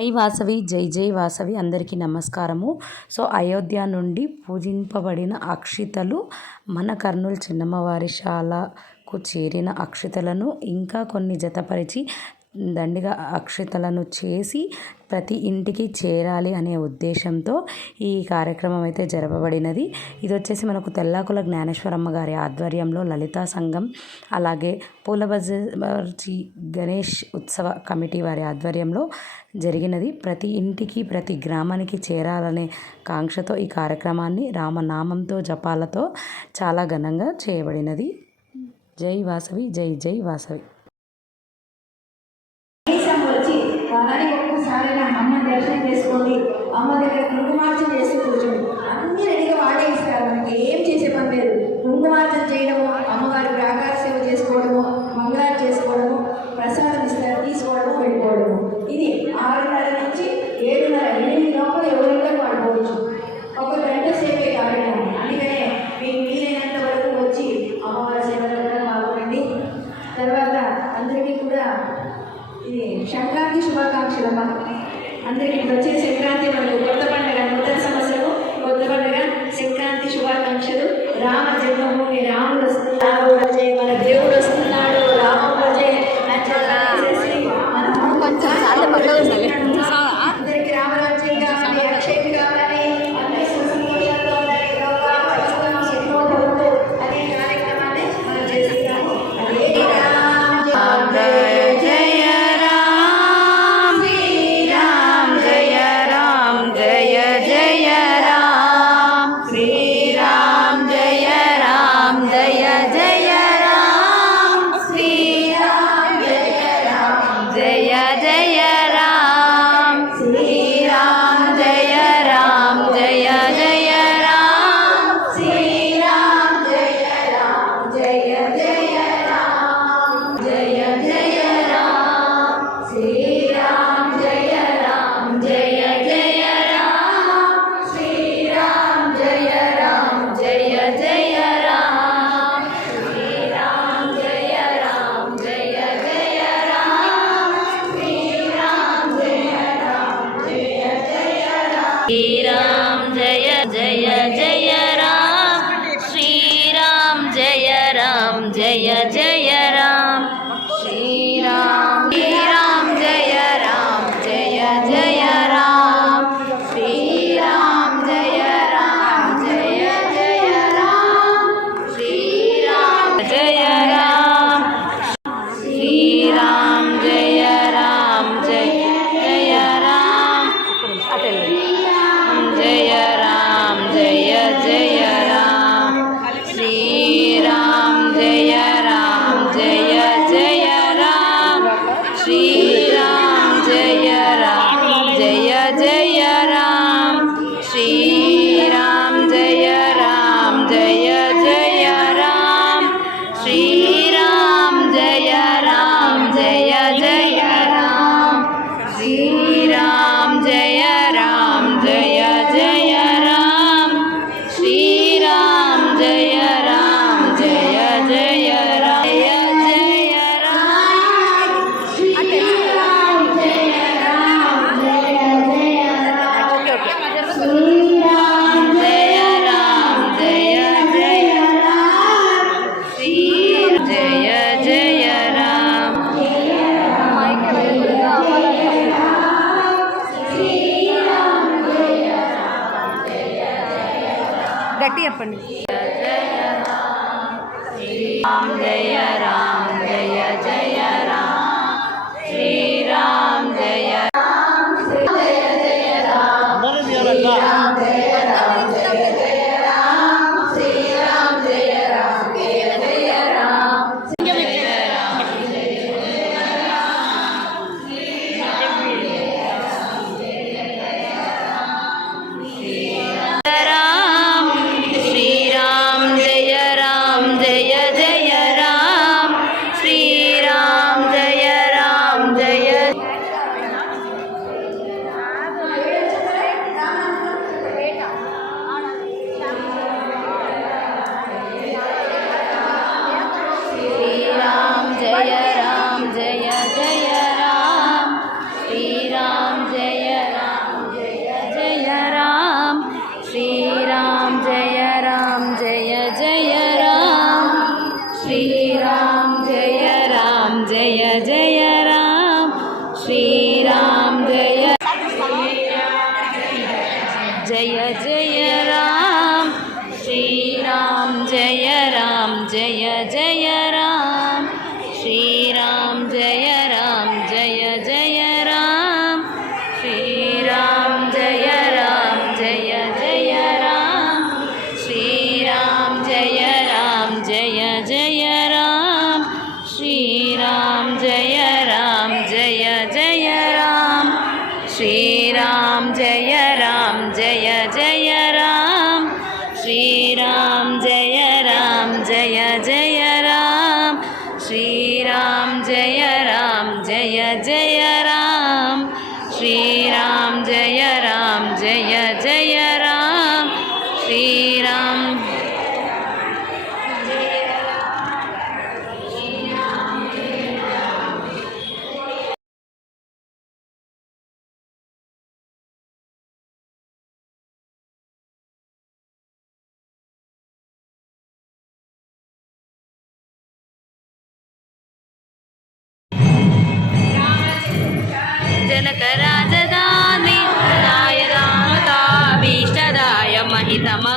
జై వాసవి జై జై వాసవి అందరికీ నమస్కారము. సో అయోధ్య నుండి పూజింపబడిన అక్షితలు మన కర్నూలు చిన్నమ్మవారి శాలకు చేరిన అక్షితలను ఇంకా కొన్ని జతపరిచి దండిగా అక్షతలను చేసి ప్రతి ఇంటికి చేరాలి అనే ఉద్దేశంతో ఈ కార్యక్రమం అయితే జరపబడినది. ఇది వచ్చేసి మనకు తెల్లాకుల జ్ఞానేశ్వరమ్మ గారి ఆధ్వర్యంలో లలితా సంఘం అలాగే పూల గణేష్ ఉత్సవ కమిటీ వారి ఆధ్వర్యంలో జరిగినది. ప్రతి ఇంటికి ప్రతి గ్రామానికి చేరాలనే కాంక్షతో ఈ కార్యక్రమాన్ని రామనామంతో జపాలతో చాలా ఘనంగా చేయబడినది. జై వాసవి జై జై వాసవి. కానీ ఒక్కసారి నా అమ్మ దర్శనం చేసుకోండి. అమ్మ దగ్గర కుంకుమార్చన చేసి కూర్చోండి. అన్ని రెడీగా వాడే ఇస్తారు. మనకి ఏం చేసే పని లేదు. కుంకుమార్చన చేయడము అమ్మవారికి ప్రాకార సేవ చేసుకోవడము Jaya. जय जय Yeah. பண்ணி श्री राम जय। जय Rama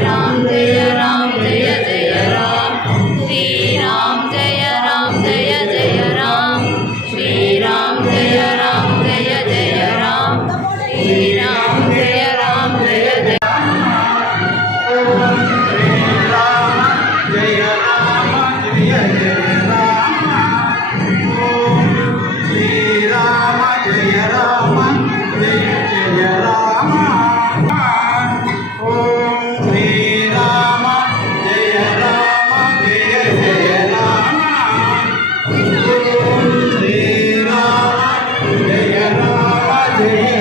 Ram Ram 네.